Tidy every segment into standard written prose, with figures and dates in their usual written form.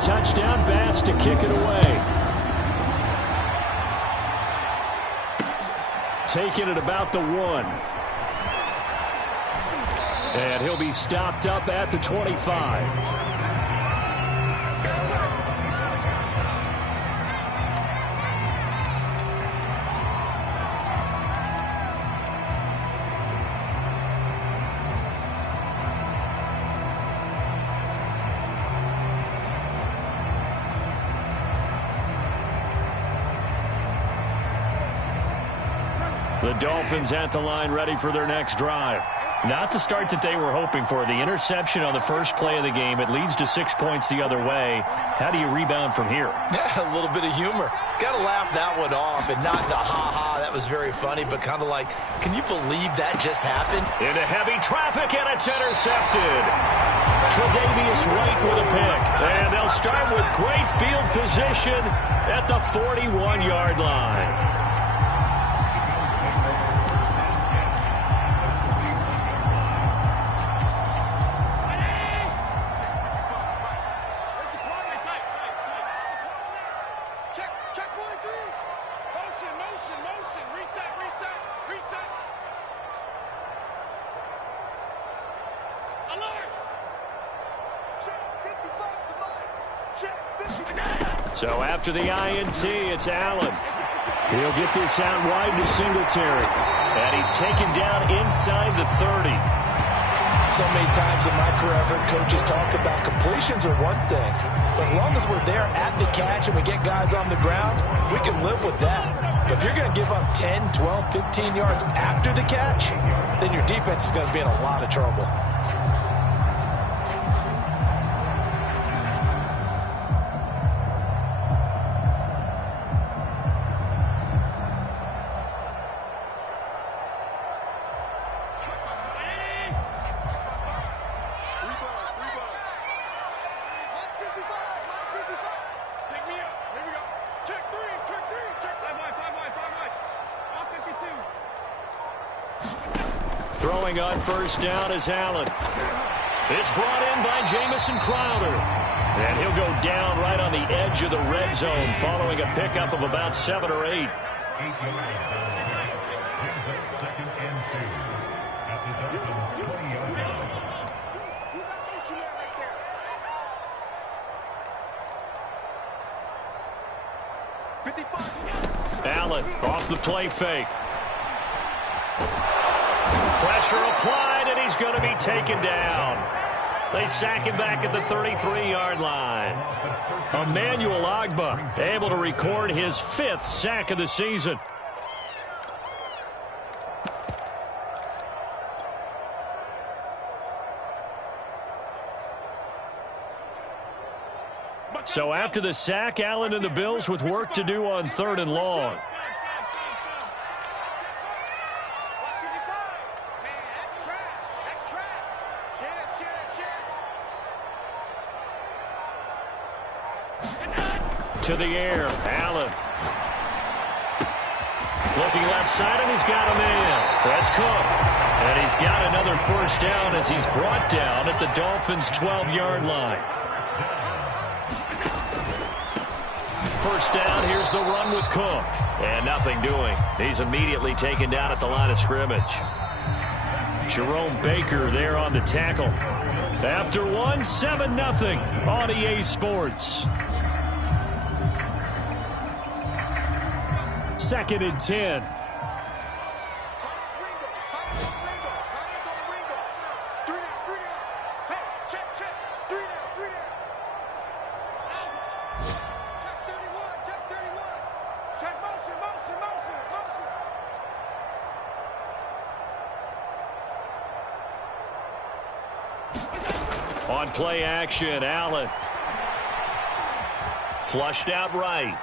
touchdown pass to kick it away. Taking it about the 1. And he'll be stopped up at the 25. The Dolphins at the line ready for their next drive. Not the start that they were hoping for. The interception on the first play of the game. It leads to 6 points the other way. How do you rebound from here? Yeah, a little bit of humor. Got to laugh that one off and not the ha-ha. That was very funny, but kind of like, can you believe that just happened? Into heavy traffic, and it's intercepted. Tre'Davious White with a pick. And they'll start with great field position at the 41-yard line. So after the INT, it's Allen. He'll get this out wide to Singletary. And he's taken down inside the 30. So many times in my career, I've heard coaches talk about completions are one thing. But as long as we're there at the catch and we get guys on the ground, we can live with that. But if you're going to give up 10, 12, 15 yards after the catch, then your defense is going to be in a lot of trouble. Throwing on first down is Allen. It's brought in by Jamison Crowder. And he'll go down right on the edge of the red zone following a pickup of about 7 or 8. Allen off the play fake. Pressure applied, and he's going to be taken down. They sack him back at the 33-yard line. Emmanuel Ogbah able to record his 5th sack of the season. So after the sack, Allen and the Bills with work to do on 3rd and long. To the air, Allen. Looking left side, and he's got a man. That's Cook. And he's got another first down as he's brought down at the Dolphins' 12-yard line. First down, here's the run with Cook. And nothing doing. He's immediately taken down at the line of scrimmage. Jerome Baker there on the tackle. After one, 7-0 on EA Sports. 2nd and 10. On play action, Allen. Flushed out right.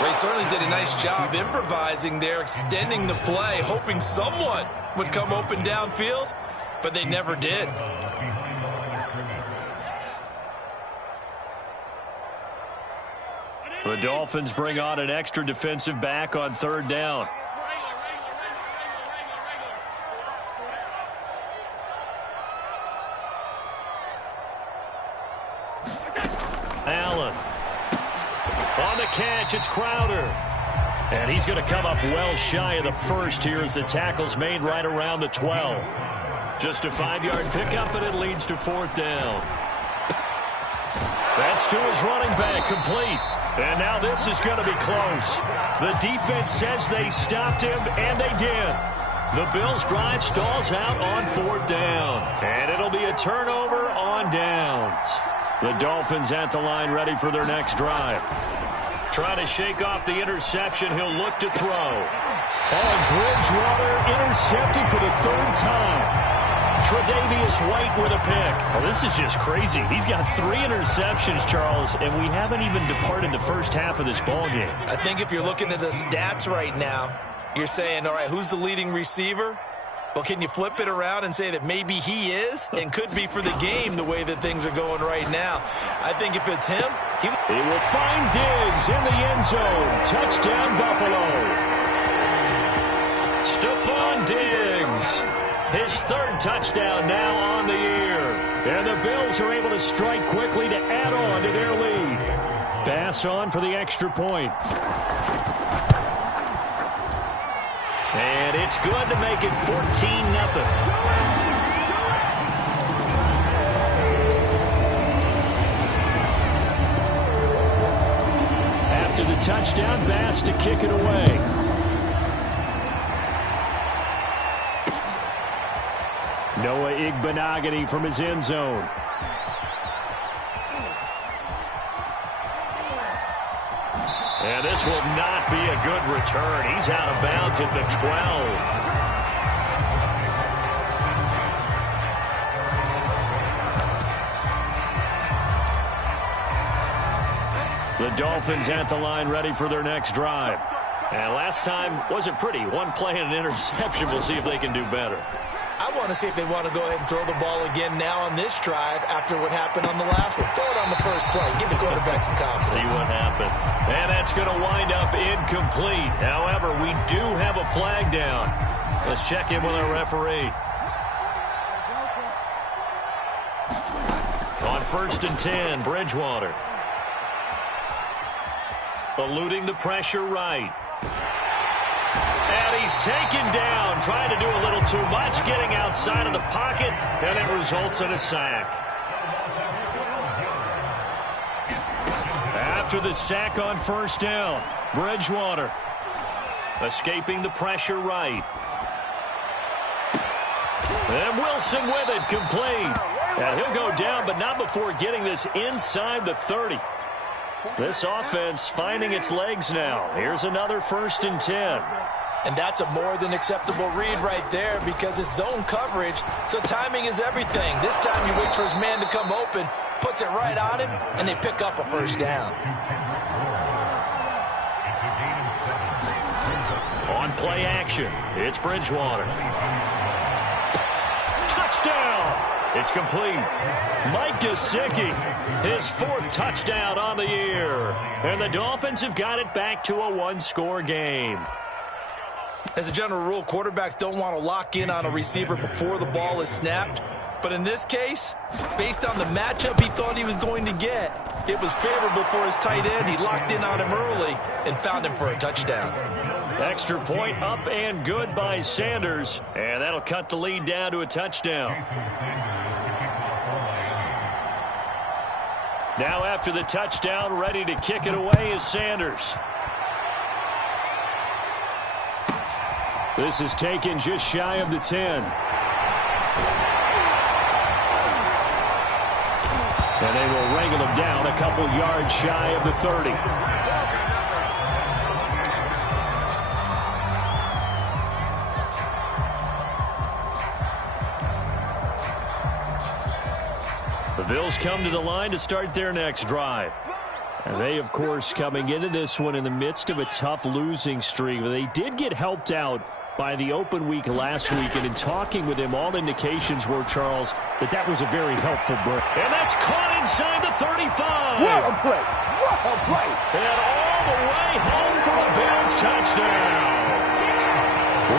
They certainly did a nice job improvising there, extending the play, hoping someone would come open downfield, but they never did. The Dolphins bring on an extra defensive back on 3rd down. Allen. On the catch, it's Crowder. And he's going to come up well shy of the first here as the tackle's made right around the 12. Just a 5-yard pickup, and it leads to 4th down. That's to his running back, complete. And now this is going to be close. The defense says they stopped him, and they did. The Bills' drive stalls out on 4th down. And it'll be a turnover on downs. The Dolphins at the line ready for their next drive. Trying to shake off the interception. He'll look to throw. And Bridgewater intercepted for the 3rd time. Tre'Davious White with a pick. Well, this is just crazy. He's got 3 interceptions, Charles, and we haven't even departed the first half of this ballgame. I think if you're looking at the stats right now, you're saying, all right, who's the leading receiver? Well, can you flip it around and say that maybe he is and could be for the game the way that things are going right now? I think if it's him, he will find Diggs in the end zone. Touchdown, Buffalo. Stephon Diggs. His 3rd touchdown now on the year. And the Bills are able to strike quickly to add on to their lead. Pass on for the extra point. And it's good to make it 14-0. After the touchdown, Bass to kick it away. Noah Igbenogany from his end zone. And this will not be a good return. He's out of bounds at the 12. The Dolphins at the line ready for their next drive. And last time wasn't pretty. 1 play and an interception. We'll see if they can do better. I want to see if they want to go ahead and throw the ball again now on this drive after what happened on the last one. Throw it on the first play. Give the quarterback some confidence. See what happens. And that's going to wind up incomplete. However, we do have a flag down. Let's check in with our referee. On 1st and 10, Bridgewater. Eluding the pressure right. And he's taken down, trying to do a little too much, getting outside of the pocket, and it results in a sack. After the sack on 1st down, Bridgewater escaping the pressure right. And Wilson with it, complete. And he'll go down, but not before getting this inside the 30. This offense finding its legs now. Here's another 1st and 10. And that's a more than acceptable read right there because it's zone coverage, so timing is everything. This time you wait for his man to come open, puts it right on him, and they pick up a 1st down. On play action, it's Bridgewater. Touchdown! It's complete. Mike Gesicki, his 4th touchdown on the year. And the Dolphins have got it back to a 1-score game. As a general rule, quarterbacks don't want to lock in on a receiver before the ball is snapped. But in this case, based on the matchup he thought he was going to get, it was favorable for his tight end. He locked in on him early and found him for a touchdown. Extra point up and good by Sanders. And that'll cut the lead down to a touchdown. Now after the touchdown, ready to kick it away is Sanders. This is taken just shy of the 10. And they will wrangle him down a couple yards shy of the 30. The Bills come to the line to start their next drive. And they, of course, coming into this one in the midst of a tough losing streak. They did get helped out by the open week last week, and in talking with him, all indications were, Charles, that was a very helpful break. And that's caught inside the 35. What a play. What a play. And all the way home for a Bills touchdown.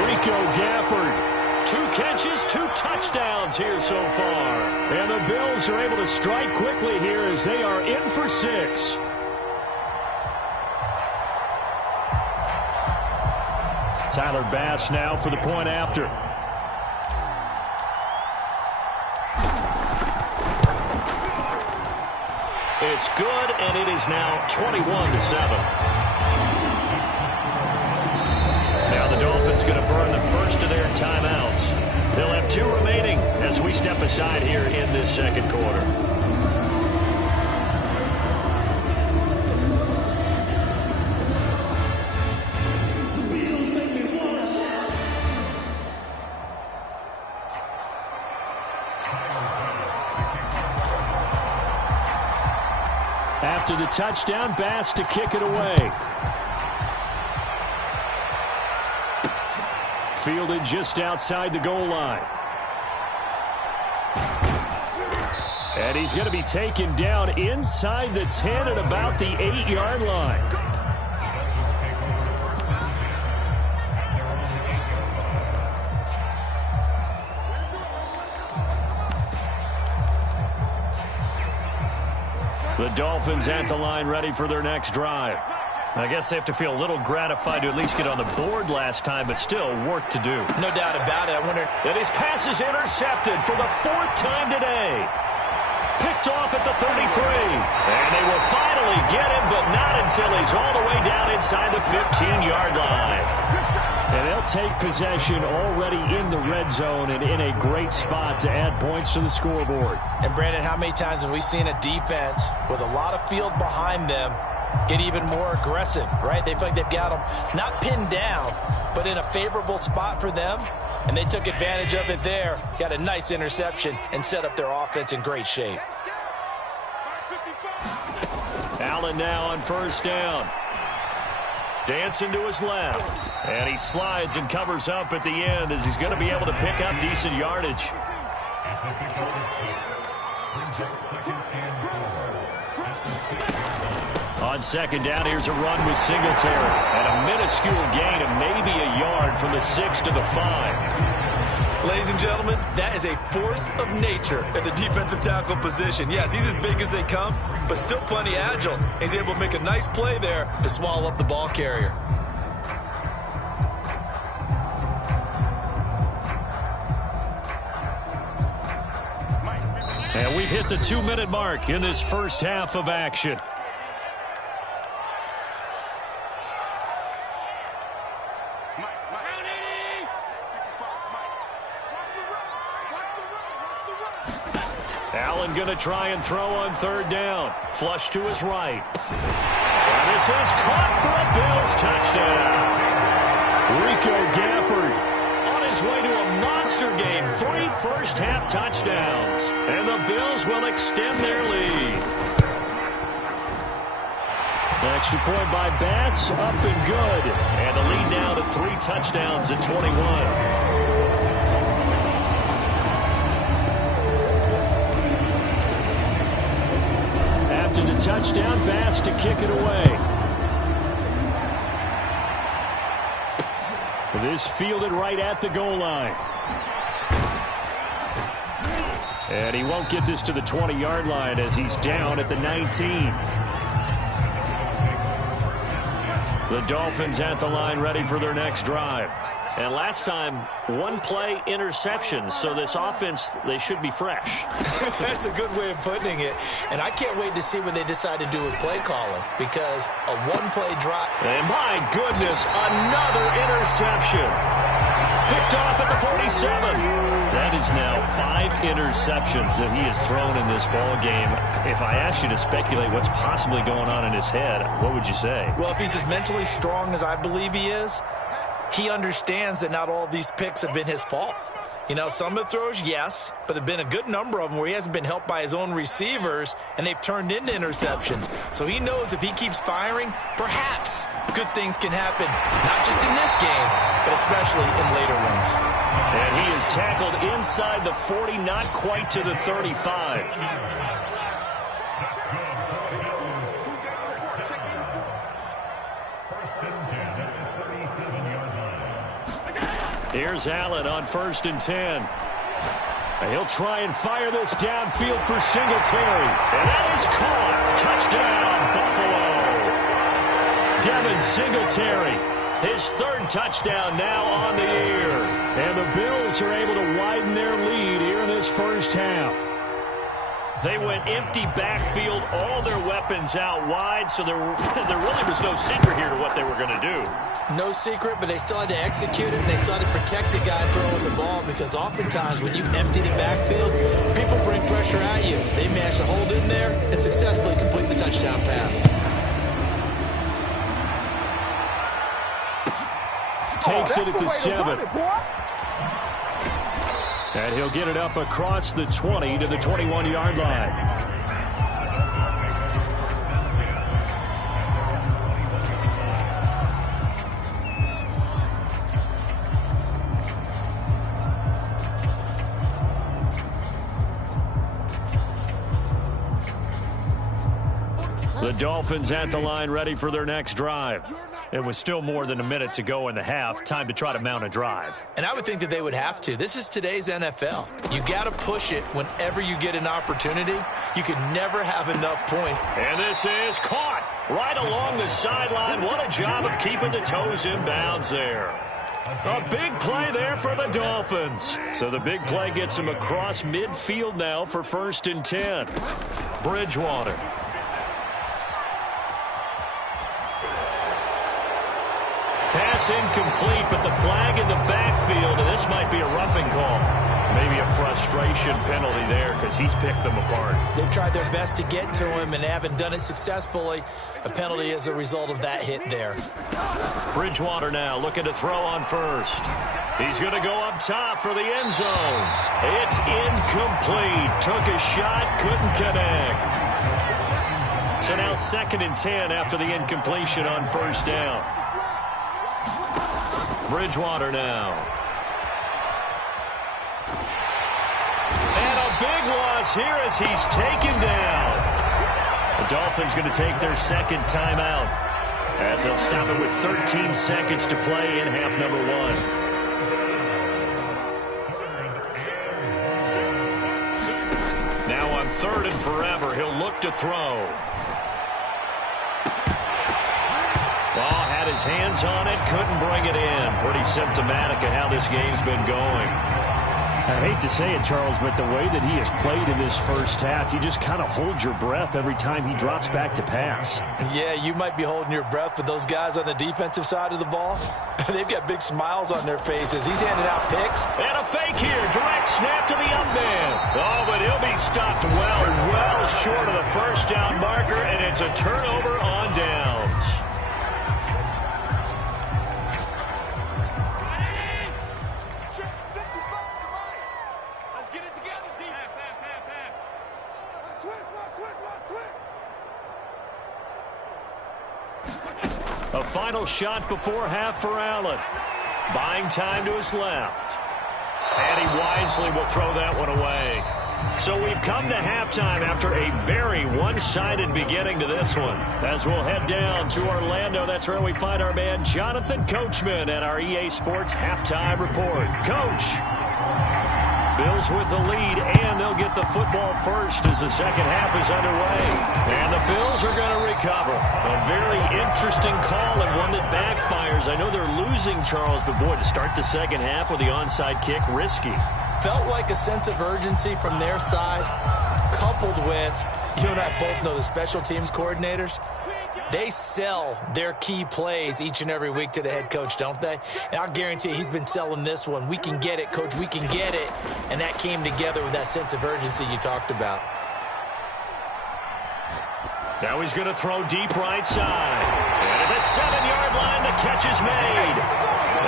Rico Gafford 2 catches, 2 touchdowns here so far. And the Bills are able to strike quickly here as they are in for 6. Tyler Bass now for the point after. It's good, and it is now 21-7. Now the Dolphins going to burn the first of their timeouts. They'll have 2 remaining as we step aside here in this second quarter. After the touchdown, Bass to kick it away. Fielded just outside the goal line. And he's going to be taken down inside the 10 at about the 8-yard line. The Dolphins at the line ready for their next drive. I guess they have to feel a little gratified to at least get on the board last time, but still work to do. No doubt about it. I wonder. And his pass is intercepted for the 4th time today. Picked off at the 33. And they will finally get him, but not until he's all the way down inside the 15-yard line. And they'll take possession already in the red zone and in a great spot to add points to the scoreboard. And, Brandon, how many times have we seen a defense with a lot of field behind them get even more aggressive, right? They feel like they've got them not pinned down, but in a favorable spot for them, and they took advantage of it there, got a nice interception, and set up their offense in great shape. Allen now on first down. Dancing to his left. And he slides and covers up at the end as he's going to be able to pick up decent yardage. On second down, here's a run with Singletary. And a minuscule gain of maybe a yard from the 6 to the 5. Ladies and gentlemen, that is a force of nature at the defensive tackle position. Yes, he's as big as they come, but still plenty agile. He's able to make a nice play there to swallow up the ball carrier. And we've hit the 2-minute mark in this first half of action. Allen going to try and throw on third down. Flush to his right. And this is caught for a Bills touchdown. Rico Gafford on his way to a monster game. 3 first-half touchdowns. And the Bills will extend their lead. Extra point by Bass, up and good. And the lead now to 3 touchdowns at 21. After the touchdown, Bass to kick it away. This fielded right at the goal line. And he won't get this to the 20-yard line as he's down at the 19. The Dolphins at the line ready for their next drive. And last time, 1 play interceptions, so this offense, they should be fresh. That's a good way of putting it. And I can't wait to see what they decide to do with play calling, because a 1-play drive. And my goodness, another interception. Picked off at the 47. That is now 5 interceptions that he has thrown in this ball game. If I asked you to speculate what's possibly going on in his head, what would you say? Well, if he's as mentally strong as I believe he is, he understands that not all of these picks have been his fault. You know, some of the throws, yes, but there have been a good number of them where he hasn't been helped by his own receivers, and they've turned into interceptions. So he knows if he keeps firing, perhaps good things can happen, not just in this game, but especially in later ones. And he is tackled inside the 40, not quite to the 35. Here's Allen on 1st and 10. And he'll try and fire this downfield for Singletary. And that is caught. Touchdown, Buffalo. Devin Singletary, his 3rd touchdown now on the year. And the Bills are able to widen their lead here in this first half. They went empty backfield, all their weapons out wide, so there really was no secret here to what they were going to do. No secret, but they still had to execute it, and they still had to protect the guy throwing the ball, because oftentimes when you empty the backfield, people bring pressure at you. They managed to hold in there and successfully complete the touchdown pass. Takes it at the 7. And he'll get it up across the 20 to the 21-yard line. The Dolphins at the line, ready for their next drive. It was still more than a minute to go in the half. Time to try to mount a drive. And I would think that they would have to. This is today's NFL. You got to push it whenever you get an opportunity. You can never have enough points. And this is caught right along the sideline. What a job of keeping the toes in bounds there. A big play there for the Dolphins. So the big play gets him across midfield now for 1st and 10. Bridgewater. Pass incomplete, but the flag in the backfield, and this might be a roughing call. Maybe a frustration penalty there because he's picked them apart. They've tried their best to get to him and haven't done it successfully. A penalty as a result of that hit there. Bridgewater now looking to throw on 1st. He's going to go up top for the end zone. It's incomplete. Took a shot, couldn't connect. So now 2nd and 10 after the incompletion on 1st down. Bridgewater now. And a big loss here as he's taken down. The Dolphins going to take their 2nd timeout as they'll stop it with 13 seconds to play in half number 1. Now on 3rd and forever, he'll look to throw. Ball had his hands on it, couldn't bring it in. Pretty symptomatic of how this game's been going. I hate to say it, Charles, but the way that he has played in this first half, you just kind of hold your breath every time he drops back to pass. Yeah, you might be holding your breath, but those guys on the defensive side of the ball, they've got big smiles on their faces. He's handing out picks. And a fake here. Direct snap to the up man. Oh, but he'll be stopped well short of the 1st down marker, and it's a turnover on downs. A final shot before half for Allen. Buying time to his left. And he wisely will throw that one away. So we've come to halftime after a very one-sided beginning to this one. As we'll head down to Orlando, that's where we find our man Jonathan Coachman at our EA Sports Halftime Report. Coach. Bills with the lead, and they'll get the football first as the second half is underway. And the Bills are going to recover. A very interesting call and one that backfires. I know they're losing, Charles, but boy, to start the second half with the onside kick, risky. Felt like a sense of urgency from their side, coupled with, you and I both know the special teams coordinators. They sell their key plays each and every week to the head coach, don't they? And I'll guarantee he's been selling this one. We can get it, coach, we can get it. And that came together with that sense of urgency you talked about. Now he's going to throw deep right side. And at the 7-yard line, the catch is made.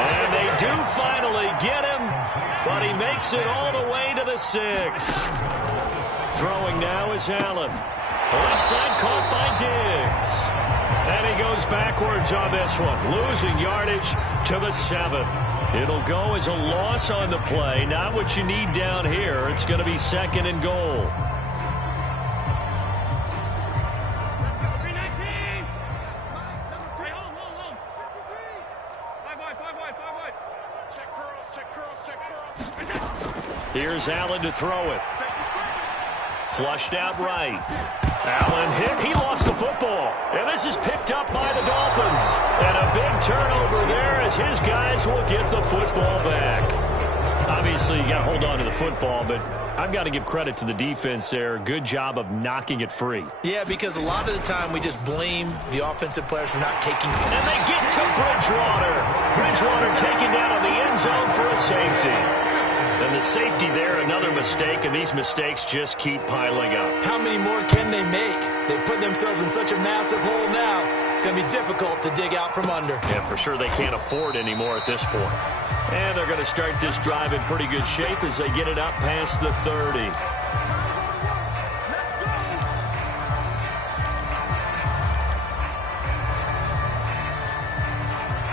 And they do finally get him, but he makes it all the way to the 6. Throwing now is Allen. Left side caught by Diggs. And he goes backwards on this one, losing yardage to the 7. It'll go as a loss on the play, not what you need down here. It's going to be 2nd and goal. Here's Allen to throw it. Flushed out right. Allen hit. He lost the football. And this is picked up by the Dolphins. And a big turnover there as his guys will get the football back. Obviously, you got to hold on to the football, but I've got to give credit to the defense there. Good job of knocking it free. Yeah, because a lot of the time we just blame the offensive players for not taking. And they get to Bridgewater. Bridgewater taken down on the end zone for a safety. And the safety there, another mistake, and these mistakes just keep piling up. How many more can they make? They put themselves in such a massive hole now. It's going to be difficult to dig out from under. Yeah, for sure they can't afford any more at this point. And they're going to start this drive in pretty good shape as they get it up past the 30.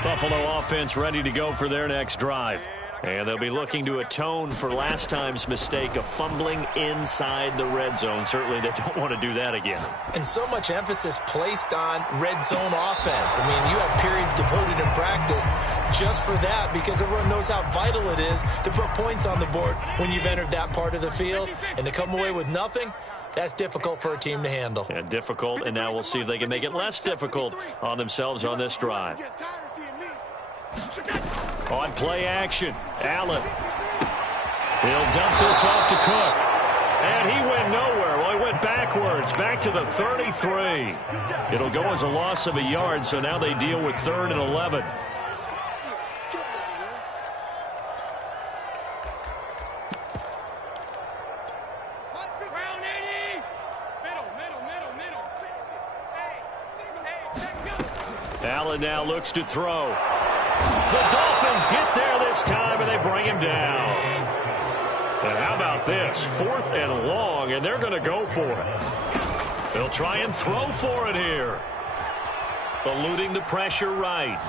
Buffalo offense ready to go for their next drive. And they'll be looking to atone for last time's mistake of fumbling inside the red zone. Certainly they don't want to do that again. And so much emphasis placed on red zone offense. I mean, you have periods devoted in practice just for that because everyone knows how vital it is to put points on the board when you've entered that part of the field. And to come away with nothing, that's difficult for a team to handle. And difficult, and now we'll see if they can make it less difficult on themselves on this drive. On play action, Allen. He'll dump this off to Cook. And he went nowhere. Well, he went backwards, back to the 33. It'll go as a loss of a yard, so now they deal with 3rd and 11. Allen now looks to throw. The Dolphins get there this time, and they bring him down. And how about this? 4th and long, and they're going to go for it. They'll try and throw for it here. Eluding the pressure right.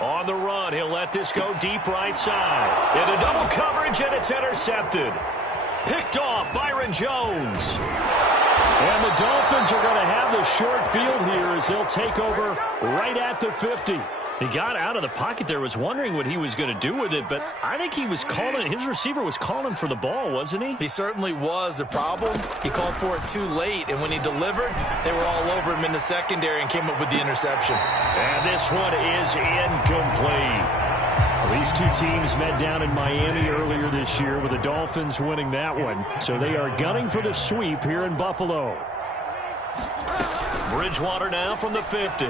On the run, he'll let this go deep right side. Into double coverage, and it's intercepted. Picked off, Byron Jones. And the Dolphins are going to have the short field here as they'll take over right at the 50. He got out of the pocket there, was wondering what he was going to do with it, but I think he was calling, his receiver was calling for the ball, wasn't he? He certainly was. The problem, he called for it too late, and when he delivered, they were all over him in the secondary and came up with the interception. And this one is incomplete. Well, these two teams met down in Miami earlier this year with the Dolphins winning that one, so they are gunning for the sweep here in Buffalo. Bridgewater now from the 50.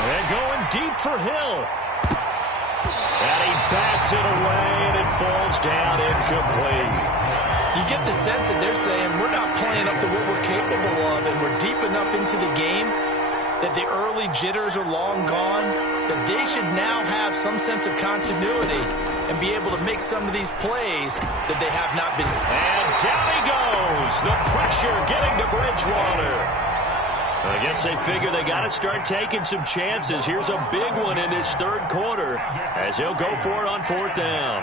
And going deep for Hill. And he bats it away, and it falls down incomplete. You get the sense that they're saying we're not playing up to what we're capable of, and we're deep enough into the game that the early jitters are long gone, that they should now have some sense of continuity and be able to make some of these plays that they have not been. And down he goes. The pressure getting to Bridgewater. I guess they figure they got to start taking some chances. Here's a big one in this 3rd quarter as he'll go for it on 4th down.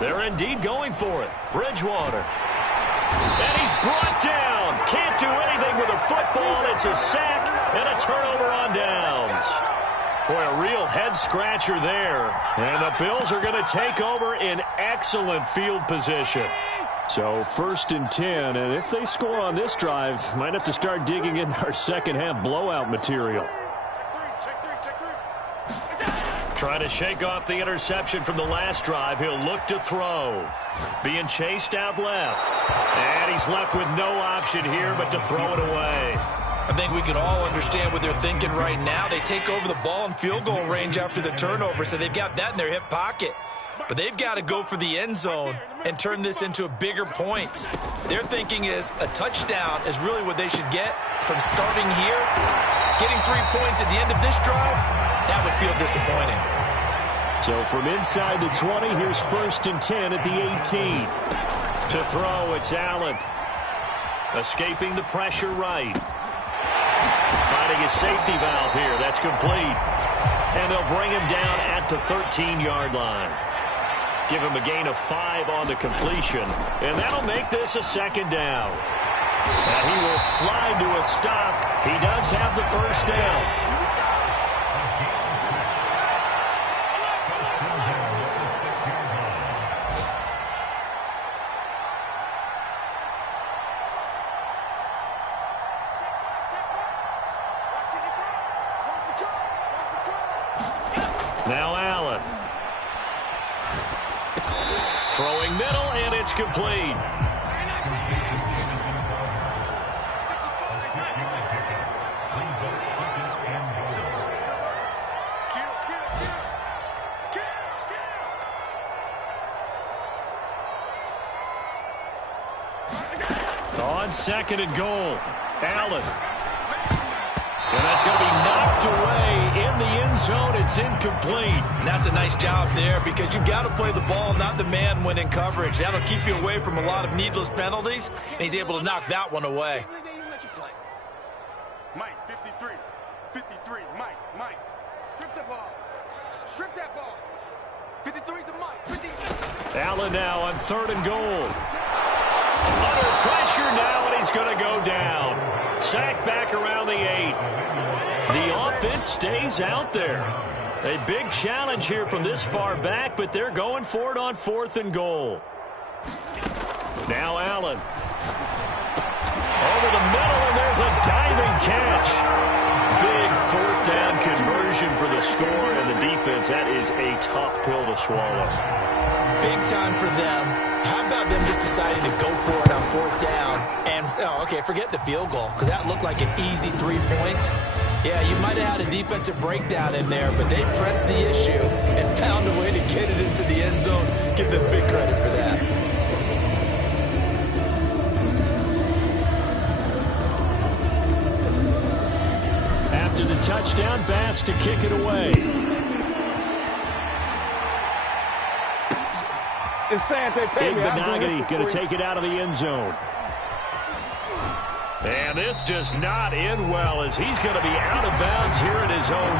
They're indeed going for it. Bridgewater. And he's brought down. Can't do anything with a football. It's a sack and a turnover on downs. Boy, a real head-scratcher there. And the Bills are going to take over in excellent field position. So 1st and 10, and if they score on this drive, might have to start digging in our second-half blowout material. Trying to shake off the interception from the last drive. He'll look to throw. Being chased out left. And he's left with no option here but to throw it away. I think we can all understand what they're thinking right now. They take over the ball in field goal range after the turnover, so they've got that in their hip pocket. But they've got to go for the end zone and turn this into bigger points. Their thinking is a touchdown is really what they should get from starting here. Getting 3 points at the end of this drive, that would feel disappointing. So from inside the 20, here's 1st and 10 at the 18. To throw, it's Allen. Escaping the pressure right. Finding a safety valve here. That's complete. And they'll bring him down at the 13-yard line. Give him a gain of 5 on the completion. And that'll make this a 2nd down. And he will slide to a stop. He does have the 1st down. Now Allen. Throwing middle, and it's complete. On 2nd and goal, Allen. And that's going to be knocked away in the end zone. It's incomplete. And that's a nice job there because you've got to play the ball, not the man when in coverage. That'll keep you away from a lot of needless penalties, and he's able to knock that one away. Mike, 53. 53. Mike. Strip the ball. Strip that ball. 53's the Mike. 53. Allen now on 3rd and goal. Under pressure now, and he's going to go down. Sacked back around the 8. The offense stays out there. A big challenge here from this far back, but they're going for it on 4th and goal. Now Allen. Over the middle, and there's a diving catch. Big 4th down conversion for the score, and the defense, that is a tough pill to swallow. Big time for them. How about them just deciding to go for it on 4th down? And, okay, forget the field goal, because that looked like an easy 3 points. Yeah, you might have had a defensive breakdown in there, but they pressed the issue and found a way to get it into the end zone. Give them big credit for that. After the touchdown, Bass to kick it away. Big Benagany going to take it out of the end zone. And this does not end well as he's going to be out of bounds here at his own